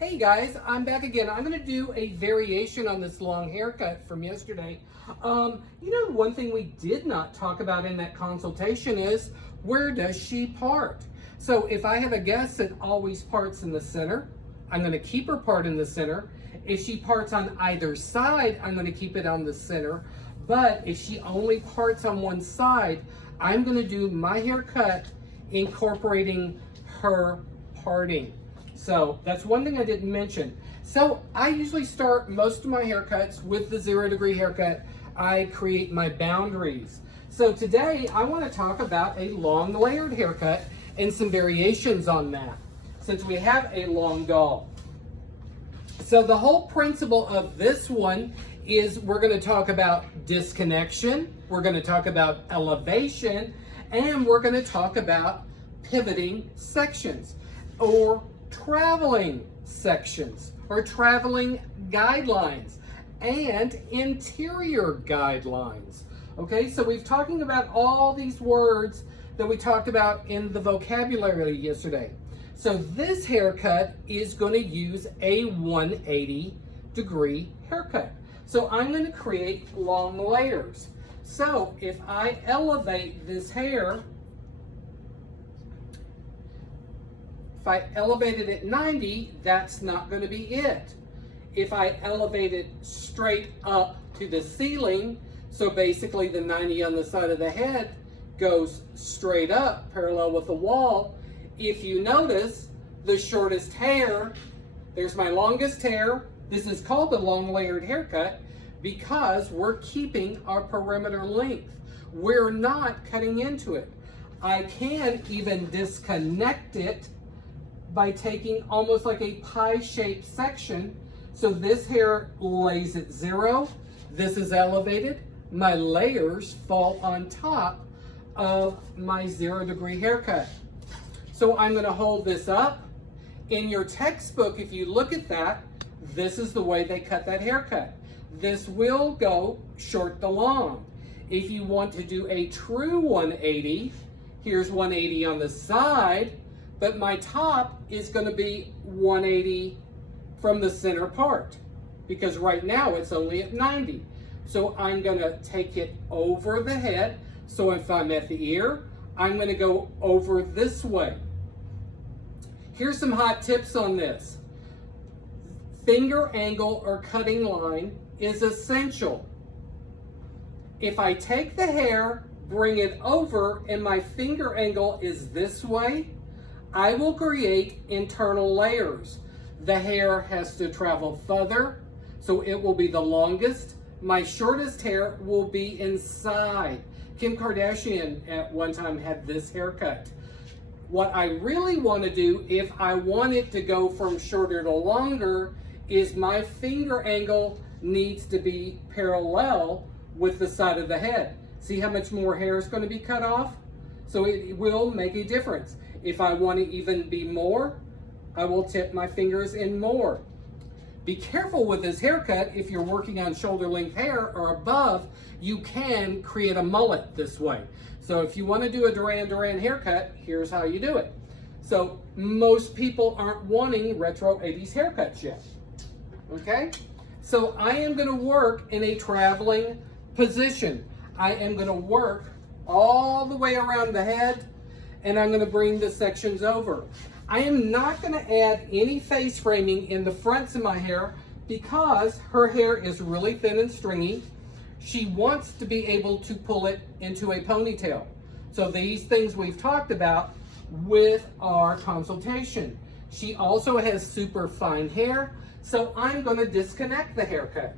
Hey guys, I'm back again. I'm going to do a variation on this long haircut from yesterday. One thing we did not talk about in that consultation is where does she part? So if I have a guest that always parts in the center, I'm going to keep her part in the center. If she parts on either side, I'm going to keep it on the center. But if she only parts on one side, I'm going to do my haircut incorporating her parting. So that's one thing I didn't mention. So I usually start most of my haircuts with the 0 degree haircut. I create my boundaries. So today I want to talk about a long layered haircut and some variations on that, since we have a long doll. So the whole principle of this one is we're going to talk about disconnection, we're going to talk about elevation, and we're going to talk about pivoting sections or traveling sections or traveling guidelines and interior guidelines. Okay, so we've talking about all these words that we talked about in the vocabulary yesterday. So this haircut is going to use a 180 degree haircut. So I'm going to create long layers. So if I elevate this hair, if I elevate it at 90, that's not going to be it. If I elevate it straight up to the ceiling, so basically the 90 on the side of the head goes straight up parallel with the wall. If you notice, the shortest hair, there's my longest hair. This is called the long layered haircut because we're keeping our perimeter length. We're not cutting into it. I can even disconnect it by taking almost like a pie-shaped section. So this hair lays at 0, this is elevated, my layers fall on top of my 0 degree haircut. So I'm going to hold this up. In your textbook, if you look at that, this is the way they cut that haircut. This will go short to long. If you want to do a true 180, here's 180 on the side, but my top is going to be 180 from the center part because right now it's only at 90. So I'm going to take it over the head. So if I'm at the ear, I'm going to go over this way. Here's some hot tips on this. Finger angle or cutting line is essential. If I take the hair, bring it over, and my finger angle is this way, I will create internal layers. The hair has to travel further, so it will be the longest. My shortest hair will be inside. Kim Kardashian at one time had this haircut. What I really want to do, if I want it to go from shorter to longer, is my finger angle needs to be parallel with the side of the head. See how much more hair is going to be cut off? So it will make a difference. If I want to even be more, I will tip my fingers in more. Be careful with this haircut. If you're working on shoulder length hair or above, you can create a mullet this way. So if you want to do a Duran Duran haircut, here's how you do it. So most people aren't wanting retro 80s haircuts yet. Okay? So I am going to work in a traveling position. I am going to work all the way around the head, and I'm going to bring the sections over. I am not going to add any face framing in the fronts of my hair because her hair is really thin and stringy. She wants to be able to pull it into a ponytail. So these things we've talked about with our consultation. She also has super fine hair, so I'm going to disconnect the haircut.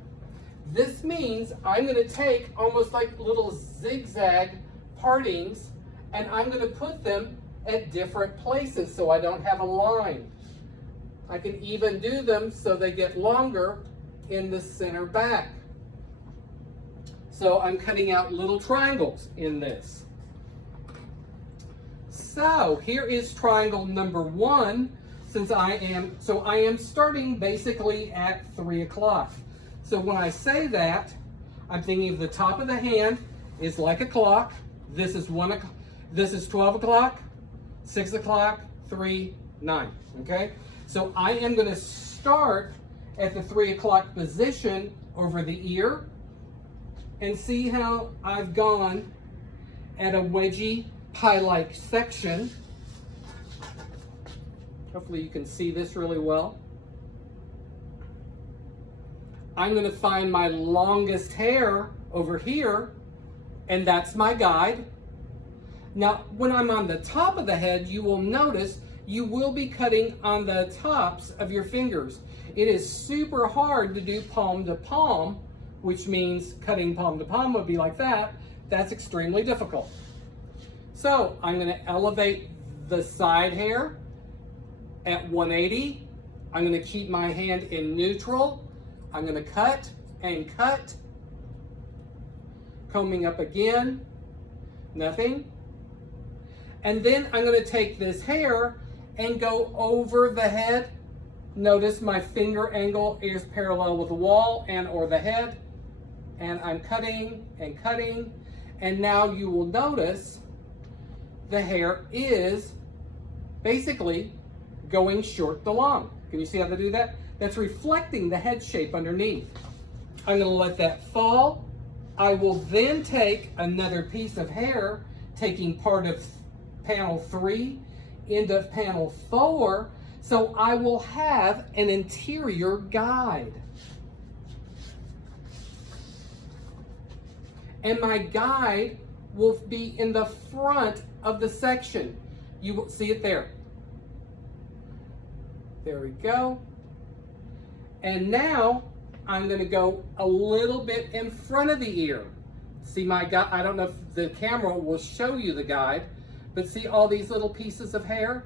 This means I'm going to take almost like little zigzag partings and I'm going to put them at different places so I don't have a line. I can even do them so they get longer in the center back. So I'm cutting out little triangles in this. So here is triangle number 1. I am starting basically at 3 o'clock. So when I say that, I'm thinking of the top of the hand is like a clock. This is 1 o'clock. This is 12 o'clock, 6 o'clock, 3, 9. Okay? So I am going to start at the 3 o'clock position over the ear, and see how I've gone at a wedgie pie-like section. Hopefully you can see this really well. I'm going to find my longest hair over here, and that's my guide. Now, when I'm on the top of the head, you will notice you will be cutting on the tops of your fingers. It is super hard to do palm to palm, which means cutting palm to palm would be like that. That's extremely difficult. So I'm going to elevate the side hair at 180. I'm going to keep my hand in neutral. I'm going to cut and cut. Combing up again. Nothing. And then I'm going to take this hair and go over the head. Notice my finger angle is parallel with the wall and or the head. And I'm cutting and cutting. And now you will notice the hair is basically going short to long. Can you see how to do that? That's reflecting the head shape underneath. I'm going to let that fall. I will then take another piece of hair, taking part of panel 3 into panel 4, so I will have an interior guide. And my guide will be in the front of the section. You will see it there. There we go. And now I'm going to go a little bit in front of the ear. See my guide? I don't know if the camera will show you the guide, but see all these little pieces of hair?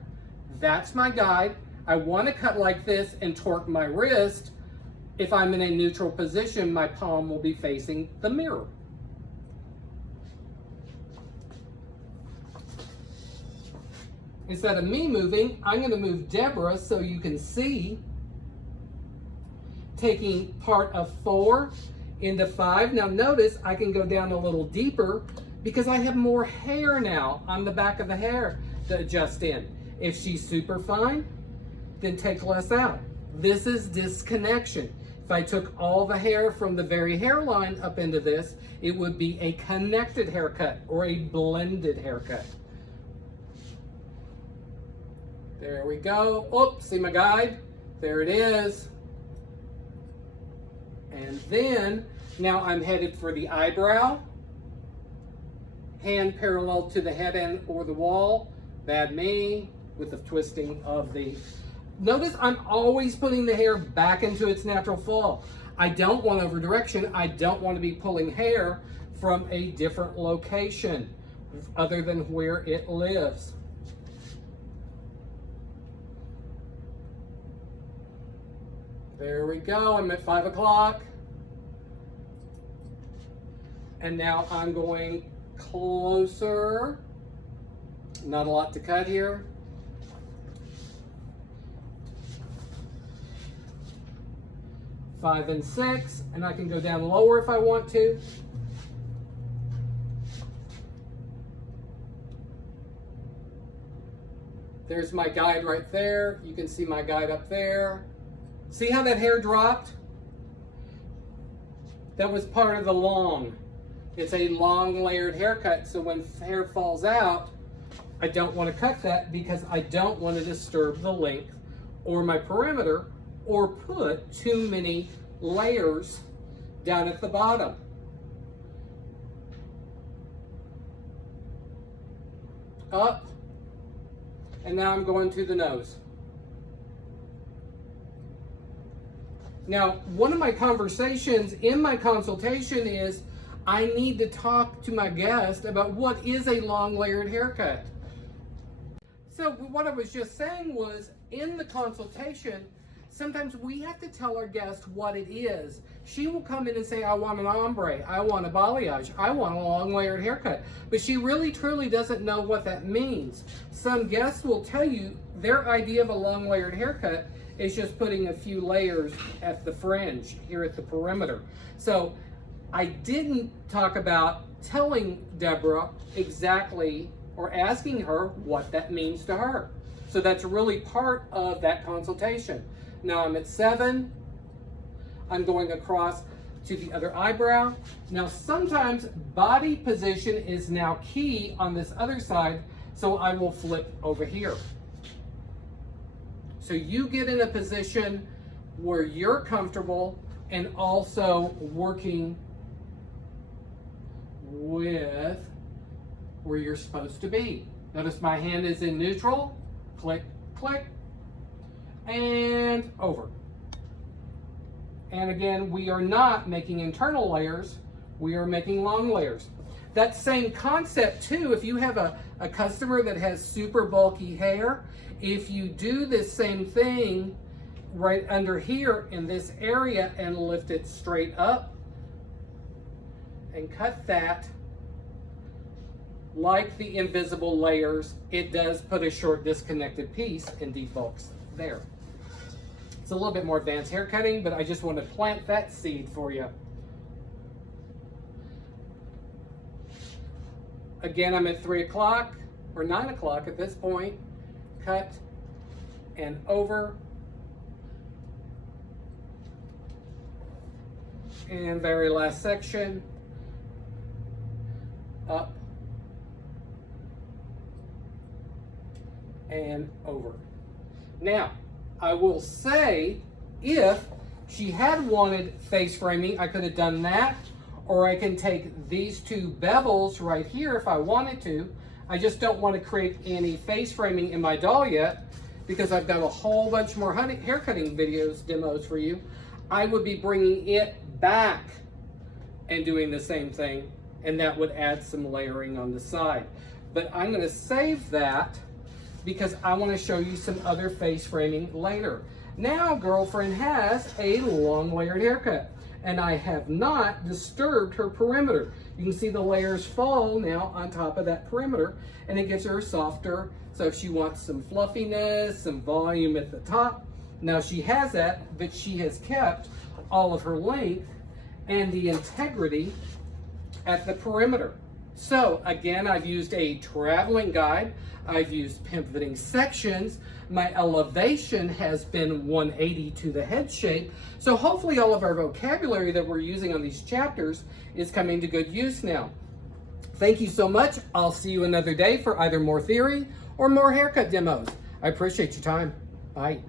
That's my guide. I want to cut like this and torque my wrist. If I'm in a neutral position, my palm will be facing the mirror. Instead of me moving, I'm going to move Deborah so you can see. Taking part of 4 into 5. Now notice I can go down a little deeper because I have more hair now on the back of the hair to adjust in. If she's super fine, then take less out. This is disconnection. If I took all the hair from the very hairline up into this, it would be a connected haircut or a blended haircut. There we go. Oh, see my guide? There it is. And then, now I'm headed for the eyebrow. Hand parallel to the head end or the wall. Bad me, with the twisting of the... Notice I'm always putting the hair back into its natural fall. I don't want over direction. I don't want to be pulling hair from a different location other than where it lives. There we go, I'm at 5 o'clock. And now I'm going closer. Not a lot to cut here. Five and 6, and I can go down lower if I want to. There's my guide right there. You can see my guide up there. See how that hair dropped? That was part of the long. It's a long layered haircut, so when hair falls out, I don't want to cut that because I don't want to disturb the length or my perimeter or put too many layers down at the bottom. Up, and now I'm going to the nose. Now, one of my conversations in my consultation is I need to talk to my guest about what is a long layered haircut. So what I was just saying was in the consultation, sometimes we have to tell our guest what it is. She will come in and say, I want an ombre, I want a balayage, I want a long layered haircut. But she really truly doesn't know what that means. Some guests will tell you their idea of a long layered haircut is just putting a few layers at the fringe, here at the perimeter. So I didn't talk about telling Deborah exactly or asking her what that means to her. So that's really part of that consultation. Now I'm at 7. I'm going across to the other eyebrow. Now sometimes body position is now key on this other side, so I will flip over here. So you get in a position where you're comfortable and also working with where you're supposed to be. Notice my hand is in neutral. Click, click, and over. And again, we are not making internal layers, we are making long layers. That same concept too, if you have a customer that has super bulky hair, if you do this same thing right under here in this area and lift it straight up and cut that, like the invisible layers, it does put a short disconnected piece and debulks there. It's a little bit more advanced hair cutting, but I just want to plant that seed for you. Again, I'm at 3 o'clock or 9 o'clock at this point. Cut and over. And very last section. Up. And over. Now, I will say, if she had wanted face framing, I could have done that, or I can take these two bevels right here if I wanted to. I just don't want to create any face framing in my doll yet, because I've got a whole bunch more hair cutting videos, demos for you. I would be bringing it back and doing the same thing, and that would add some layering on the side. But I'm going to save that because I want to show you some other face framing later. Now girlfriend has a long layered haircut, and I have not disturbed her perimeter. You can see the layers fall now on top of that perimeter, and it gives her softer. So if she wants some fluffiness, some volume at the top, now she has that, but she has kept all of her length and the integrity at the perimeter. So again, I've used a traveling guide. I've used pivoting sections. My elevation has been 180 to the head shape. So hopefully all of our vocabulary that we're using on these chapters is coming to good use now. Thank you so much. I'll see you another day for either more theory or more haircut demos. I appreciate your time. Bye.